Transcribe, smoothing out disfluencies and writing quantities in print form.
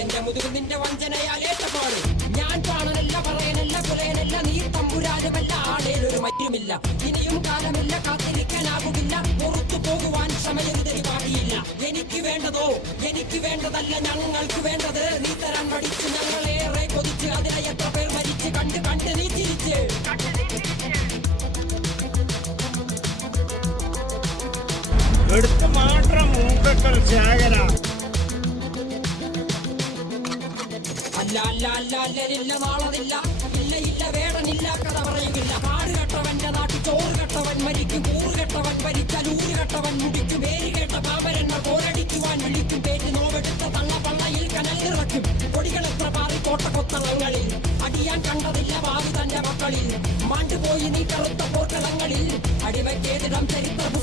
എന്റെ മുതുകിൽ നിന്റെ വഞ്ചനയാലേറ്റപാട് ഞാൻ കാണനല്ല പറയാനല്ല പുലയനല്ല നീ തമ്പുരാനുമല്ല ആടേലൊരു മറ്റുമില്ല ഇനിയും കാലമില്ല കാത്തിരിക്കാനാകുകില്ല പുറത്തു പോകുവാൻ സമയരുതരി പാടിയില്ല എനിക്ക് വേണ്ടതോ എനിക്ക് വേണ്ടതല്ല ഞങ്ങൾക്ക് വേണ്ടത് നീ തരാൻ പഠിച്ച് ഞങ്ങളേറെ കൊതിച്ച് അതിനെ എത്ര പേർ മരിച്ച് കണ്ട് കണ്ട് നീ ചിരിച്ച് എടുത്തു മാത്രം മൂക്കക്കൽ ശേഖര അല്ല അല്ല അല്ല അല്ലരില്ല നാളതില്ല ഇല്ല ഇല്ല വേടനില്ല കഥ പറയുകില്ല കാട് കെട്ടവന്റെ നാട്ടിൽ ചോറ് കെട്ടവൻ മരിക്കും കൂറ് കെട്ടവൻ ഭരിച്ചാൽ ഊര് കെട്ടവൻ മുടിക്കും പേര് കേട്ട പാമ്പരന്മാർ പോരടിക്കുവാൻ വിളിക്കും പേര് നോവെടുത്ത തള്ള പള്ളയിൽ കനൽ നിറയ്ക്കും കൊടികൾ എത്ര പാറി കോട്ടക്കൊത്തളങ്ങളിൽ അടിയാൻ കണ്ടതില്ല ഭാവി തന്റെ മക്കളിൽ മാണ്ടുപോയി നീ കറുത്ത പോർക്കളങ്ങളിൽ അടിവയ്ക്കേതിടം ചരിത്ര